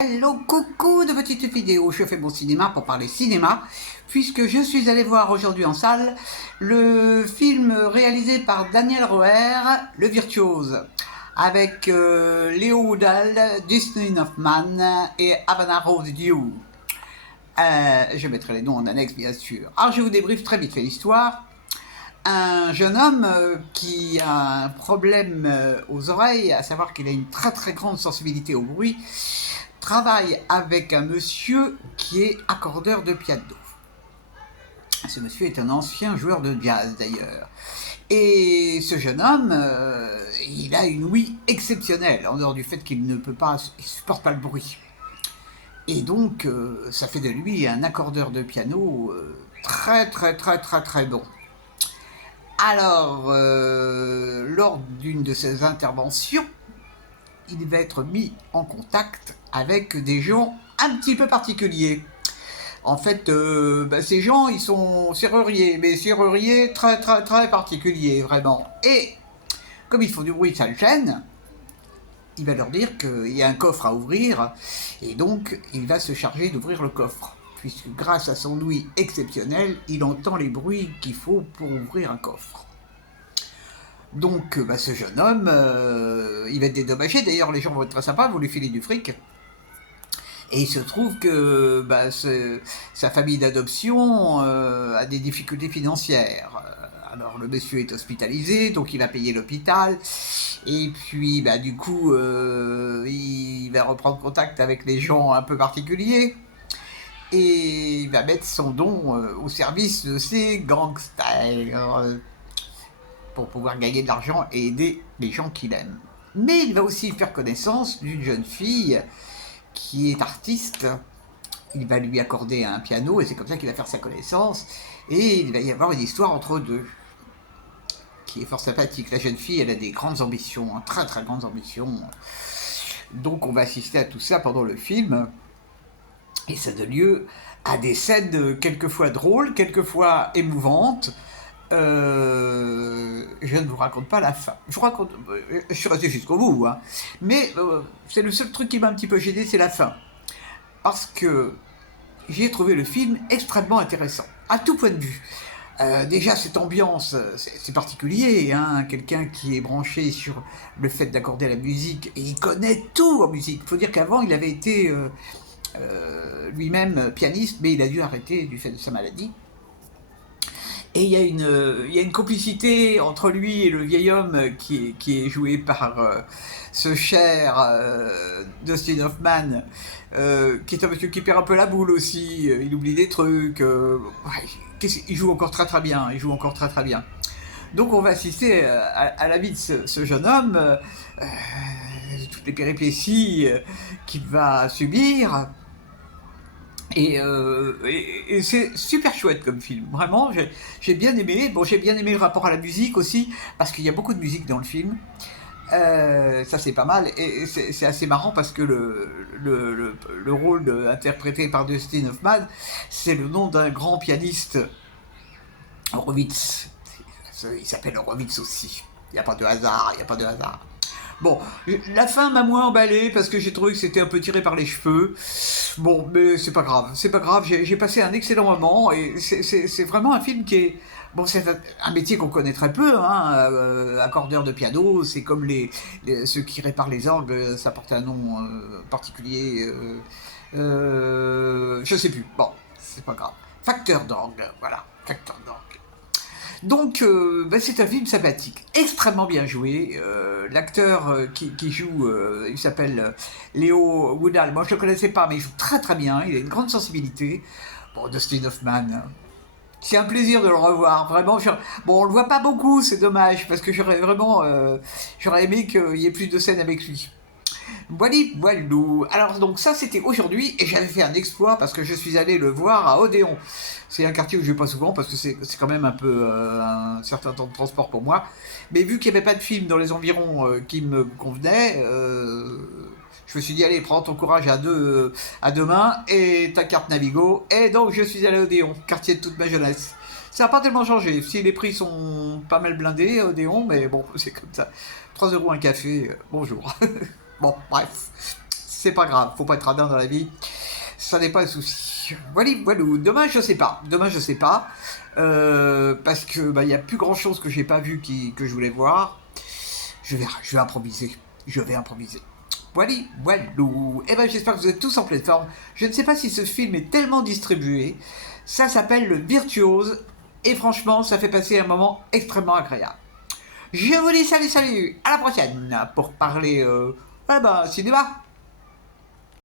Hello, coucou de petites vidéos, je fais mon cinéma pour parler cinéma, puisque je suis allé voir aujourd'hui en salle le film réalisé par Daniel Roher, Le Virtuose, avec Léo Woodall, Dustin Hoffman et Havana Rose Dew. Je mettrai les noms en annexe bien sûr. Alors je vous débriefe très vite fait l'histoire. Un jeune homme qui a un problème aux oreilles, à savoir qu'il a une très très grande sensibilité au bruit, travaille avec un monsieur qui est accordeur de piano. Ce monsieur est un ancien joueur de jazz d'ailleurs. Et ce jeune homme, il a une ouïe exceptionnelle, en dehors du fait qu'il ne peut pas, il supporte pas le bruit. Et donc, ça fait de lui un accordeur de piano très très très très très bon. Alors, lors d'une de ses interventions, il va être mis en contact avec des gens un petit peu particuliers. En fait, ces gens, ils sont serruriers, mais serruriers très très très particuliers, vraiment. Et comme ils font du bruit, ça le gêne, il va leur dire qu'il y a un coffre à ouvrir, et donc il va se charger d'ouvrir le coffre, puisque grâce à son ouïe exceptionnelle, il entend les bruits qu'il faut pour ouvrir un coffre. Donc ce jeune homme, il va être dédommagé, d'ailleurs les gens vont être très sympas, vous lui filez du fric. Et il se trouve que sa famille d'adoption a des difficultés financières. Alors le monsieur est hospitalisé, donc il va payer l'hôpital. Et puis du coup, il va reprendre contact avec les gens un peu particuliers. Et il va mettre son don au service de ces gangsters pour pouvoir gagner de l'argent et aider les gens qu'il aime. Mais il va aussi faire connaissance d'une jeune fille qui est artiste. Il va lui accorder un piano et c'est comme ça qu'il va faire sa connaissance. Et il va y avoir une histoire entre eux deux qui est fort sympathique. La jeune fille, elle a des grandes ambitions, hein, très très grandes ambitions. Donc on va assister à tout ça pendant le film. Et ça donne lieu à des scènes quelquefois drôles, quelquefois émouvantes. Je ne vous raconte pas la fin. Je suis resté jusqu'au bout, hein. Mais c'est le seul truc qui m'a un petit peu gêné, c'est la fin. Parce que j'ai trouvé le film extrêmement intéressant, à tout point de vue. Déjà, cette ambiance, c'est particulier, hein, quelqu'un qui est branché sur le fait d'accorder la musique, et il connaît tout en musique. Il faut dire qu'avant, il avait été lui-même pianiste, mais il a dû arrêter du fait de sa maladie. Et il y a une complicité entre lui et le vieil homme qui est joué par ce cher Dustin Hoffman, qui est un monsieur qui perd un peu la boule aussi, il oublie des trucs, il joue encore très très bien, il joue encore très très bien. Donc on va assister à la vie de ce jeune homme, toutes les péripéties qu'il va subir. Et c'est super chouette comme film, vraiment, j'ai bien aimé. Bon, j'ai bien aimé le rapport à la musique aussi, parce qu'il y a beaucoup de musique dans le film. Ça c'est pas mal, et c'est assez marrant parce que le rôle interprété par Dustin Hoffman, c'est le nom d'un grand pianiste, Horowitz. Il s'appelle Horowitz aussi. Il n'y a pas de hasard, il n'y a pas de hasard. Bon, la fin m'a moins emballé parce que j'ai trouvé que c'était un peu tiré par les cheveux. Bon, mais c'est pas grave, c'est pas grave, j'ai passé un excellent moment et c'est vraiment un film qui est... Bon, c'est un métier qu'on connaît très peu, hein, accordeur de piano, c'est comme ceux qui réparent les orgues, ça porte un nom particulier, je sais plus, bon, c'est pas grave. Facteur d'orgue, voilà, facteur d'orgue. Donc, c'est un film sympathique, extrêmement bien joué. L'acteur qui joue, il s'appelle Léo Woodall. Moi, je le connaissais pas, mais il joue très très bien. Il a une grande sensibilité. Bon, Dustin Hoffman, c'est un plaisir de le revoir. Vraiment, bon, on le voit pas beaucoup, c'est dommage, parce que j'aurais aimé qu'il y ait plus de scènes avec lui. Voilà, voilà. Alors donc ça c'était aujourd'hui et j'avais fait un exploit parce que je suis allé le voir à Odéon. C'est un quartier où je vais pas souvent parce que c'est quand même un peu un certain temps de transport pour moi. Mais vu qu'il n'y avait pas de film dans les environs qui me convenait, je me suis dit allez prends ton courage à deux mains et ta carte Navigo. Et donc je suis allé à Odéon, quartier de toute ma jeunesse. Ça n'a pas tellement changé. Si les prix sont pas mal blindés à Odéon, mais bon c'est comme ça. 3 € un café, bonjour. Bon, bref, c'est pas grave, faut pas être radin dans la vie, ça n'est pas un souci. Voilà, voilà. Demain je sais pas, parce que bah, y a plus grand chose que j'ai pas vu que je voulais voir. Je vais improviser, Voilà, voilà. Et ben j'espère que vous êtes tous en pleine forme. Je ne sais pas si ce film est tellement distribué. Ça s'appelle Le Virtuose et franchement ça fait passer un moment extrêmement agréable. Je vous dis salut, à la prochaine pour parler cinéma.